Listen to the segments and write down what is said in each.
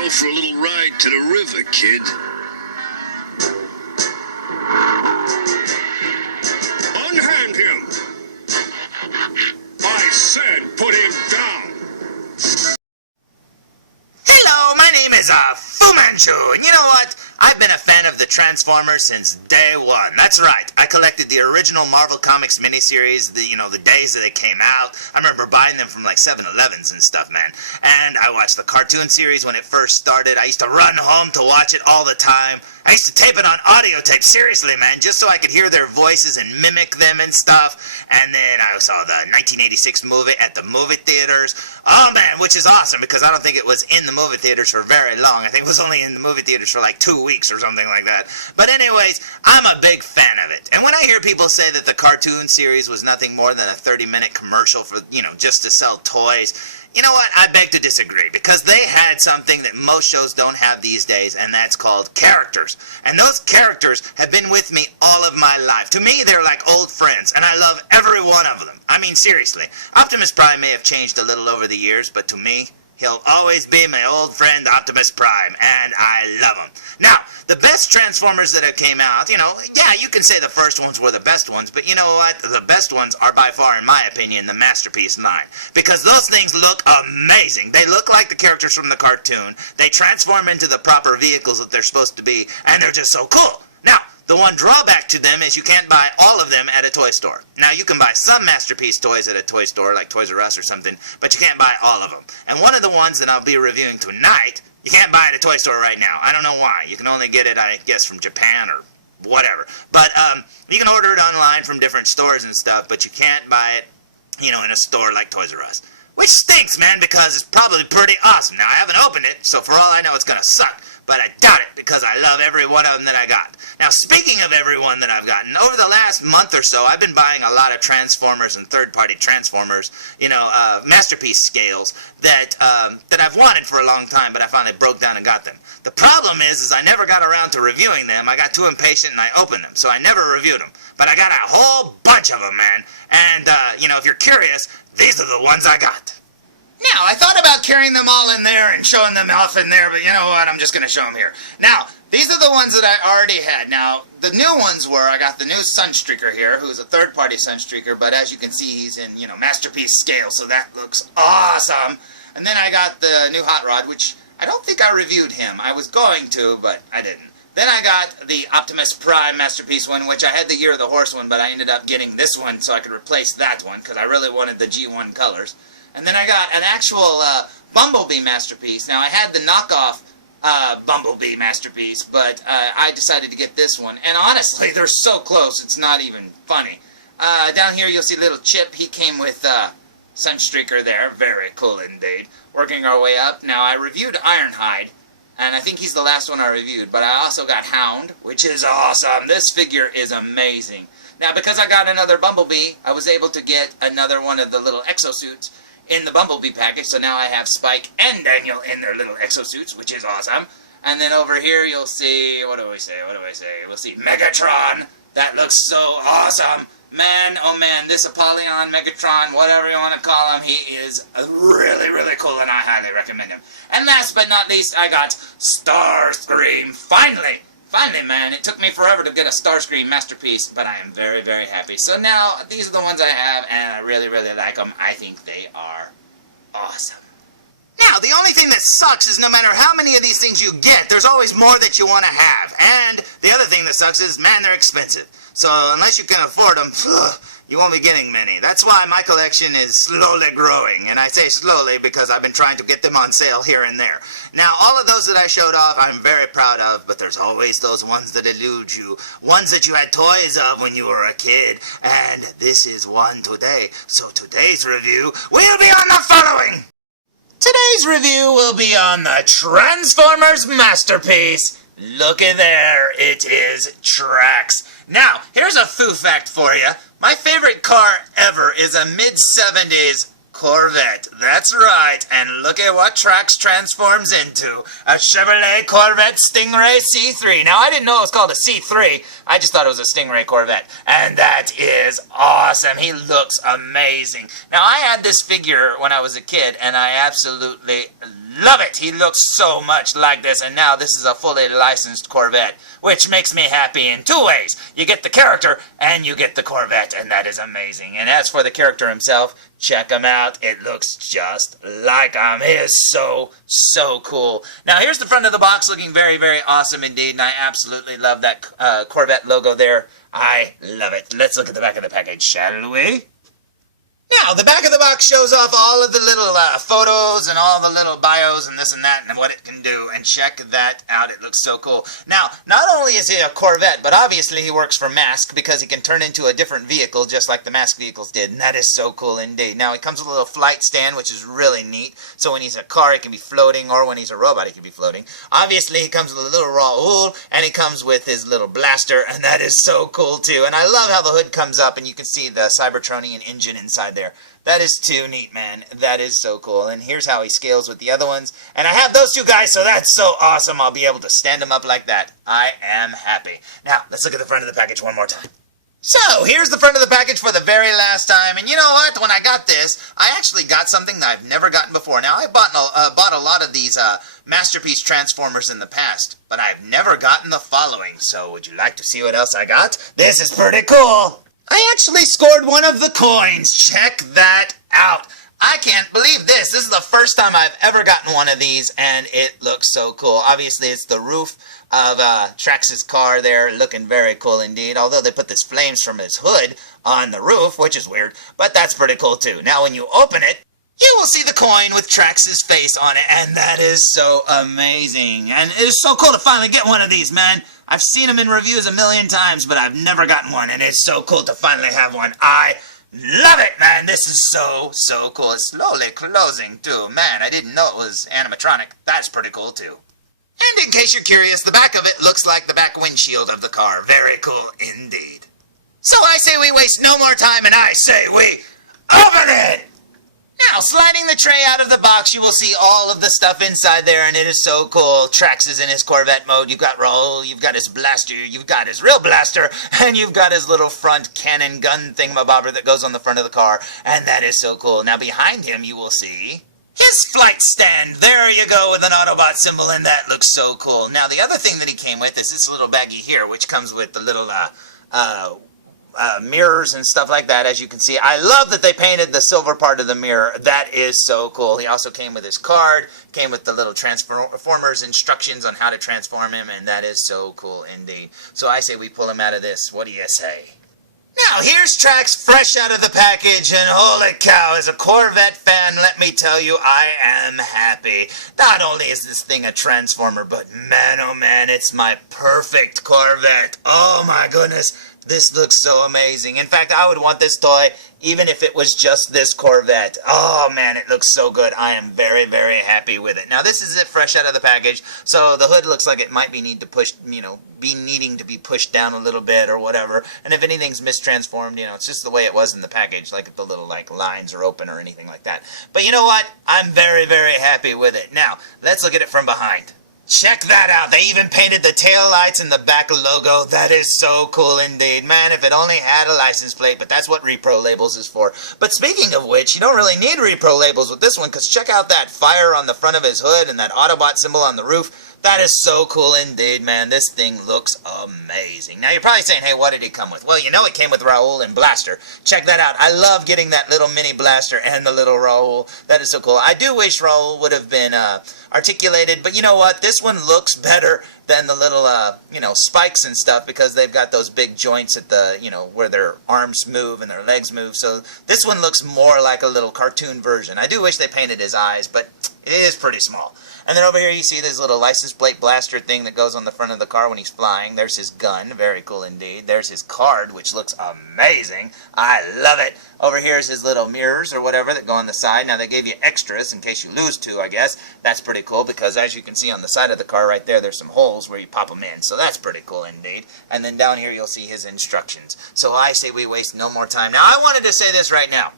go for a little ride to the river, kid. Unhand him! I said put him down! Hello, my name is Fu Manchu, and you know what? I've been a fan of the Transformers since day one. That's right. I collected the original Marvel Comics miniseries, the days that they came out. I remember buying them from like 7-Elevens and stuff, man. And I watched the cartoon series when it first started. I used to run home to watch it all the time. I used to tape it on audio tape, seriously, man, just so I could hear their voices and mimic them and stuff. And then I saw the 1986 movie at the movie theaters. Oh, man, which is awesome because I don't think it was in the movie theaters for very long. I think it was only in the movie theaters for like 2 weeks or something like that. But anyways, I'm a big fan of it. And when I hear people say that the cartoon series was nothing more than a 30-minute commercial for, just to sell toys, you know what? I beg to disagree, because they had something that most shows don't have these days, and that's called characters. And those characters have been with me all of my life. To me, they're like old friends, and I love every one of them. I mean, seriously. Optimus Prime may have changed a little over the years, but to me, he'll always be my old friend Optimus Prime, and I love him. Now, the best Transformers that have came out, yeah, you can say the first ones were the best ones, but you know what? The best ones are by far, in my opinion, the Masterpiece line. Because those things look amazing. They look like the characters from the cartoon. They transform into the proper vehicles that they're supposed to be, and they're just so cool. Now, the one drawback to them is you can't buy all of them at a toy store. Now, you can buy some Masterpiece toys at a toy store, like Toys R Us or something, but you can't buy all of them. And one of the ones that I'll be reviewing tonight, you can't buy at a toy store right now. I don't know why. You can only get it, I guess, from Japan or whatever. But you can order it online from different stores and stuff, but you can't buy it, in a store like Toys R Us. Which stinks, man, because it's probably pretty awesome. Now, I haven't opened it, so for all I know, it's going to suck. But I doubt it, because I love every one of them that I got. Now, speaking of every one that I've gotten, over the last month or so, I've been buying a lot of Transformers and third-party Transformers, Masterpiece scales that I've wanted for a long time, but I finally broke down and got them. The problem is I never got around to reviewing them. I got too impatient and I opened them, so I never reviewed them. But I got a whole bunch of them, man. And, if you're curious, these are the ones I got. Now, I thought about carrying them all in there and showing them off in there, but you know what, I'm just going to show them here. Now, these are the ones that I already had. Now, the new ones were, I got the new Sunstreaker here, who's a third-party Sunstreaker, but as you can see, he's in, Masterpiece scale, so that looks awesome. And then I got the new Hot Rod, which I don't think I reviewed him. I was going to, but I didn't. Then I got the Optimus Prime Masterpiece one, which I had the Year of the Horse one, but I ended up getting this one so I could replace that one, because I really wanted the G1 colors. And then I got an actual Bumblebee Masterpiece. Now, I had the knockoff Bumblebee Masterpiece, but I decided to get this one. And honestly, they're so close, it's not even funny. Down here, you'll see little Chip. He came with Sunstreaker there. Very cool indeed. Working our way up. Now, I reviewed Ironhide, and I think he's the last one I reviewed. But I also got Hound, which is awesome. This figure is amazing. Now, because I got another Bumblebee, I was able to get another one of the little exosuits in the Bumblebee package, so now I have Spike and Daniel in their little exosuits, which is awesome. And then over here you'll see, what do we say? We'll see Megatron. That looks so awesome. Man, oh man, this Apollyon, Megatron, whatever you want to call him, he is really, really cool, and I highly recommend him. And last but not least, I got Starscream. Finally, man, it took me forever to get a Starscream Masterpiece, but I am very, very happy. So now, these are the ones I have, and I really, really like them. I think they are awesome. Now, the only thing that sucks is no matter how many of these things you get, there's always more that you want to have. And the other thing that sucks is, man, they're expensive. So unless you can afford them, you won't be getting many. That's why my collection is slowly growing. And I say slowly because I've been trying to get them on sale here and there. Now, all of those that I showed off, I'm very proud of, but there's always those ones that elude you. Ones that you had toys of when you were a kid. And this is one today. So today's review will be on the following. Today's review will be on the Transformers Masterpiece. Looky there, it is Trax. Now, here's a foo fact for you. My favorite car ever is a mid-70s Corvette. That's right, and look at what Trax transforms into. A Chevrolet Corvette Stingray C3. Now, I didn't know it was called a C3. I just thought it was a Stingray Corvette. And that is awesome. He looks amazing. Now, I had this figure when I was a kid, and I absolutely love it. it. He looks so much like this, and now this is a fully licensed Corvette, which makes me happy in two ways. You get the character, and you get the Corvette, and that is amazing. And as for the character himself, check him out. It looks just like him. He is so, so cool. Now, here's the front of the box, looking very, very awesome indeed, and I absolutely love that Corvette logo there. I love it. Let's look at the back of the package, shall we? Now, the back of the box shows off all of the little photos and all the little bios and this and that and what it can do. And check that out. It looks so cool. Now, not only is he a Corvette, but obviously he works for Mask because he can turn into a different vehicle just like the Mask vehicles did. And that is so cool indeed. Now, he comes with a little flight stand, which is really neat. So when he's a car, he can be floating, or when he's a robot, he can be floating. Obviously, he comes with a little Raoul, and he comes with his little blaster, and that is so cool too. And I love how the hood comes up, and you can see the Cybertronian engine inside there. That is too neat, man. That is so cool. And here's how he scales with the other ones. And I have those two guys, so that's so awesome. I'll be able to stand them up like that. I am happy. Now, let's look at the front of the package one more time. So, here's the front of the package for the very last time. And you know what? When I got this, I actually got something that I've never gotten before. Now, I bought a lot of these Masterpiece Transformers in the past, but I've never gotten the following. So, would you like to see what else I got? This is pretty cool. I actually scored one of the coins. Check that out. I can't believe this. This is the first time I've ever gotten one of these, and it looks so cool. Obviously, it's the roof of Trax's car there, looking very cool indeed. Although they put this flames from his hood on the roof, which is weird, but that's pretty cool too. Now, when you open it, you will see the coin with Trax's face on it, and that is so amazing. And it is so cool to finally get one of these, man. I've seen them in reviews a million times, but I've never gotten one, and it's so cool to finally have one. I love it, man. This is so, so cool. It's slowly closing, too. Man, I didn't know it was animatronic. That's pretty cool, too. And in case you're curious, the back of it looks like the back windshield of the car. Very cool indeed. So I say we waste no more time, and I say we open it! Now, sliding the tray out of the box, you will see all of the stuff inside there, and it is so cool. Trax is in his Corvette mode. You've got Raoul, you've got his blaster, you've got his real blaster, and you've got his little front cannon gun thingamabobber that goes on the front of the car, and that is so cool. Now, behind him, you will see his flight stand. There you go with an Autobot symbol, and that looks so cool. Now, the other thing that he came with is this little baggie here, which comes with the little mirrors and stuff like that, as you can see. I love that they painted the silver part of the mirror. That is so cool. He also came with his card, came with the little Transformers instructions on how to transform him, and that is so cool indeed. So I say we pull him out of this. What do you say? Now, here's Trax fresh out of the package, and holy cow, as a Corvette fan, let me tell you, I am happy. Not only is this thing a Transformer, but man, oh man, it's my perfect Corvette. Oh my goodness. This looks so amazing. In fact, I would want this toy even if it was just this Corvette. Oh, man, it looks so good. I am very, very happy with it. Now, this is it fresh out of the package, so the hood looks like it might be needing to be pushed down a little bit or whatever. And if anything's mistransformed, it's just the way it was in the package, like if the little, lines are open or anything like that. But you know what? I'm very, very happy with it. Now, let's look at it from behind. Check that out. They even painted the tail lights and the back logo. That is so cool indeed. Man, if it only had a license plate, but that's what repro labels is for. But speaking of which, you don't really need repro labels with this one, because check out that fire on the front of his hood and that Autobot symbol on the roof. That is so cool indeed, man. This thing looks amazing. Now, you're probably saying, hey, what did he come with? Well, it came with Raoul and Blaster. Check that out. I love getting that little mini Blaster and the little Raoul. That is so cool. I do wish Raoul would have been articulated, but you know what? This one looks better than the little, spikes and stuff, because they've got those big joints at the, where their arms move and their legs move. So this one looks more like a little cartoon version. I do wish they painted his eyes, but it is pretty small. And then over here you see this little license plate blaster thing that goes on the front of the car when he's flying. There's his gun. Very cool indeed. There's his card, which looks amazing. I love it. Over here is his little mirrors or whatever that go on the side. Now, they gave you extras in case you lose two, I guess. That's pretty cool, because as you can see on the side of the car right there, there's some holes where you pop them in. So that's pretty cool indeed. And then down here you'll see his instructions. So I say we waste no more time. Now, I wanted to say this right now.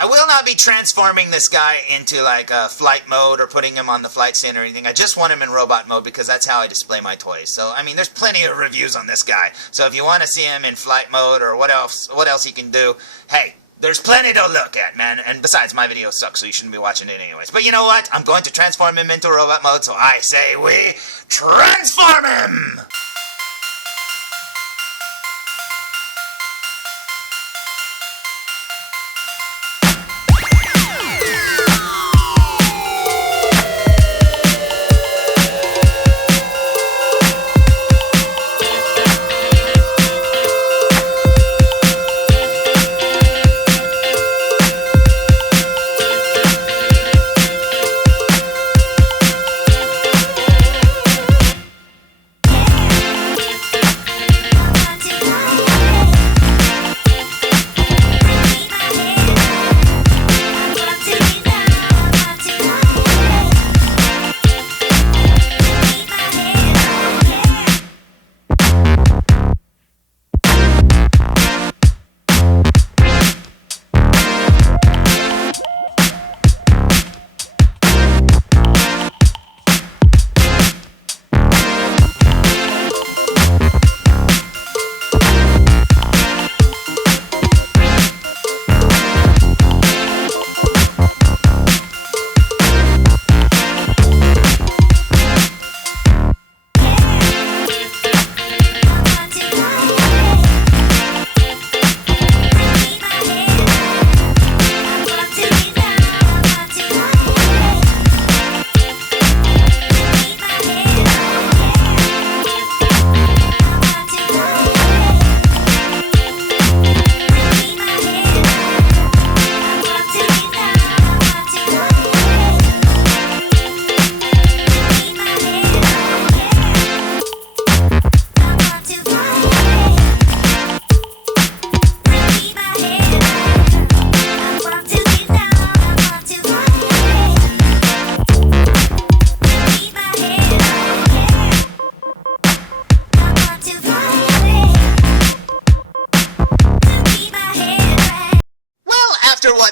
I will not be transforming this guy into a flight mode or putting him on the flight stand or anything. I just want him in robot mode, because that's how I display my toys. So, there's plenty of reviews on this guy. So if you want to see him in flight mode or what else he can do, hey, There's plenty to look at, man, and besides, my video sucks, so you shouldn't be watching it anyways. But you know what? I'm going to transform him into robot mode, so I say we transform him!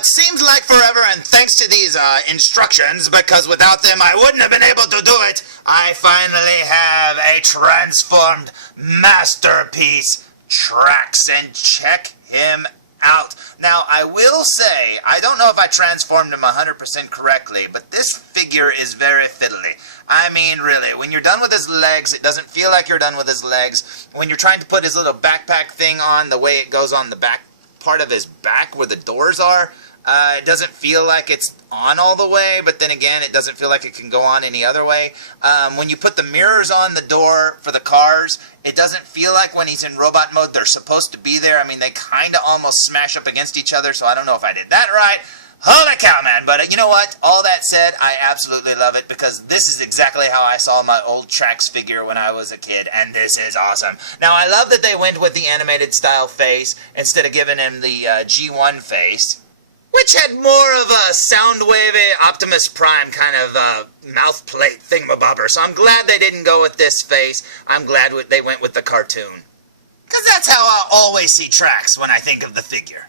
Seems like forever, and thanks to these instructions, because without them I wouldn't have been able to do it, I finally have a transformed masterpiece, Trax, and check him out. Now, I will say, I don't know if I transformed him 100% correctly, but this figure is very fiddly. I mean, really, when you're done with his legs, it doesn't feel like you're done with his legs. When you're trying to put his little backpack thing on, the way it goes on the back part of his back where the doors are, it doesn't feel like it's on all the way, but then again, it doesn't feel like it can go on any other way. When you put the mirrors on the door for the cars, it doesn't feel like when he's in robot mode they're supposed to be there. I mean, they kind of almost smash up against each other, so I don't know if I did that right. Holy cow, man. But you know what? All that said, I absolutely love it, because this is exactly how I saw my old Trax figure when I was a kid, and this is awesome. Now, I love that they went with the animated style face instead of giving him the G1 face, which had more of a sound-wavy Optimus Prime kind of mouth plate thingamabobber. So I'm glad they didn't go with this face. I'm glad they went with the cartoon, because that's how I always see Trax when I think of the figure.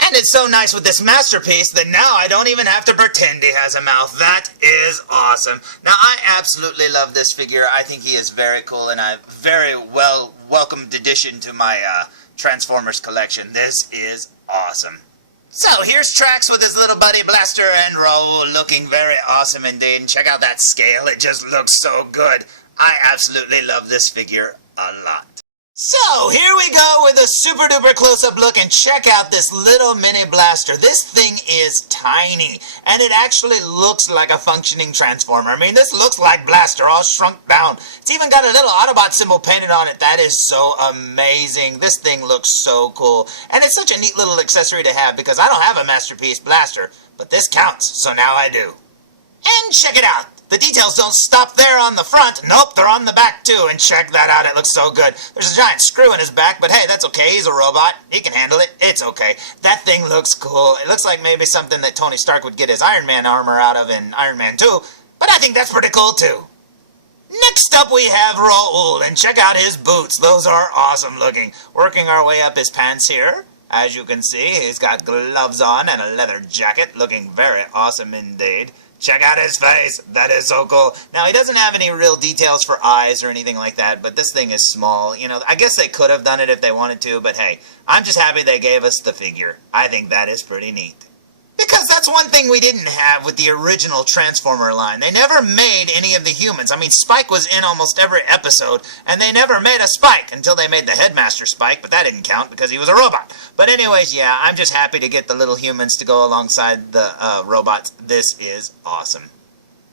And it's so nice with this masterpiece that now I don't even have to pretend he has a mouth. That is awesome. Now, I absolutely love this figure. I think he is very cool and a very welcomed addition to my Transformers collection. This is awesome. So, here's Trax with his little buddy Blaster and Raoul looking very awesome indeed. And check out that scale. It just looks so good. I absolutely love this figure a lot. So, here we go with a super duper close-up look, and check out this little mini blaster. This thing is tiny, and it actually looks like a functioning Transformer. I mean, this looks like Blaster, all shrunk down. It's even got a little Autobot symbol painted on it. That is so amazing. This thing looks so cool, and it's such a neat little accessory to have, because I don't have a Masterpiece Blaster, but this counts, so now I do. And check it out. The details don't stop there on the front. Nope, they're on the back too, and check that out. It looks so good. There's a giant screw in his back, but hey, that's okay. He's a robot. He can handle it. It's okay. That thing looks cool. It looks like maybe something that Tony Stark would get his Iron Man armor out of in Iron Man 2, but I think that's pretty cool too. Next up we have Raoul, and check out his boots. Those are awesome looking. Working our way up his pants here. As you can see, he's got gloves on and a leather jacket, looking very awesome indeed. Check out his face. That is so cool. Now, he doesn't have any real details for eyes or anything like that, but this thing is small. You know, I guess they could have done it if they wanted to, but hey, I'm just happy they gave us the figure. I think that is pretty neat. Because that's one thing we didn't have with the original Transformer line. They never made any of the humans. I mean, Spike was in almost every episode, and they never made a Spike until they made the Headmaster Spike, but that didn't count because he was a robot. But anyways, yeah, I'm just happy to get the little humans to go alongside the robots. This is awesome.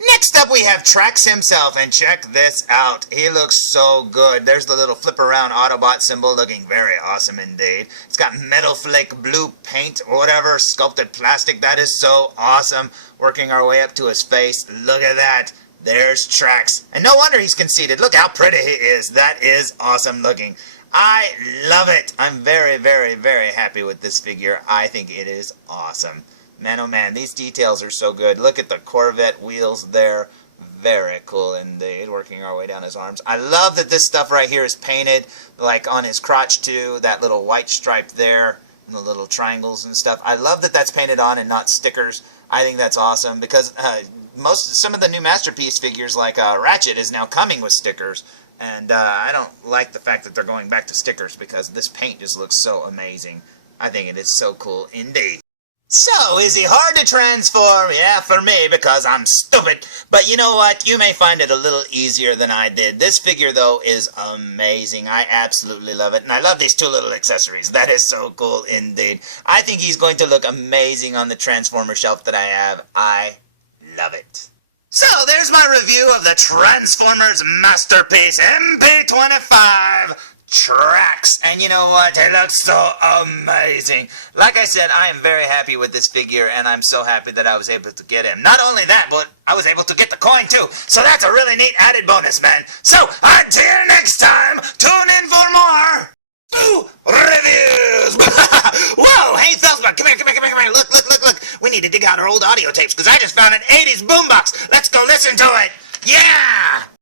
Next up, we have Trax himself, and check this out. He looks so good. There's the little flip-around Autobot symbol, looking very awesome indeed. It's got metal flake blue paint or whatever, sculpted plastic. That is so awesome. Working our way up to his face. Look at that. There's Trax. And no wonder he's conceited. Look how pretty he is. That is awesome looking. I love it. I'm very, very, very happy with this figure. I think it is awesome. Man, oh man, these details are so good. Look at the Corvette wheels there. Very cool indeed. Working our way down his arms. I love that this stuff right here is painted, like on his crotch too. That little white stripe there, and the little triangles and stuff. I love that that's painted on and not stickers. I think that's awesome because some of the new Masterpiece figures, like Ratchet, is now coming with stickers. And I don't like the fact that they're going back to stickers because this paint just looks so amazing. I think it is so cool indeed. So, is he hard to transform? Yeah, for me, because I'm stupid. But you know what? You may find it a little easier than I did. This figure, though, is amazing. I absolutely love it. And I love these two little accessories. That is so cool indeed. I think he's going to look amazing on the Transformer shelf that I have. I love it. So, there's my review of the Transformers Masterpiece MP-25. Trax, and you know what, it looks so amazing. Like I said, I am very happy with this figure, and I'm so happy that I was able to get him. Not only that, but I was able to get the coin too, so that's a really neat added bonus, man. So, until next time, tune in for more reviews. Whoa, hey felzbug, come here, look, we need to dig out our old audio tapes, because I just found an 80s boombox. Let's go listen to it. Yeah!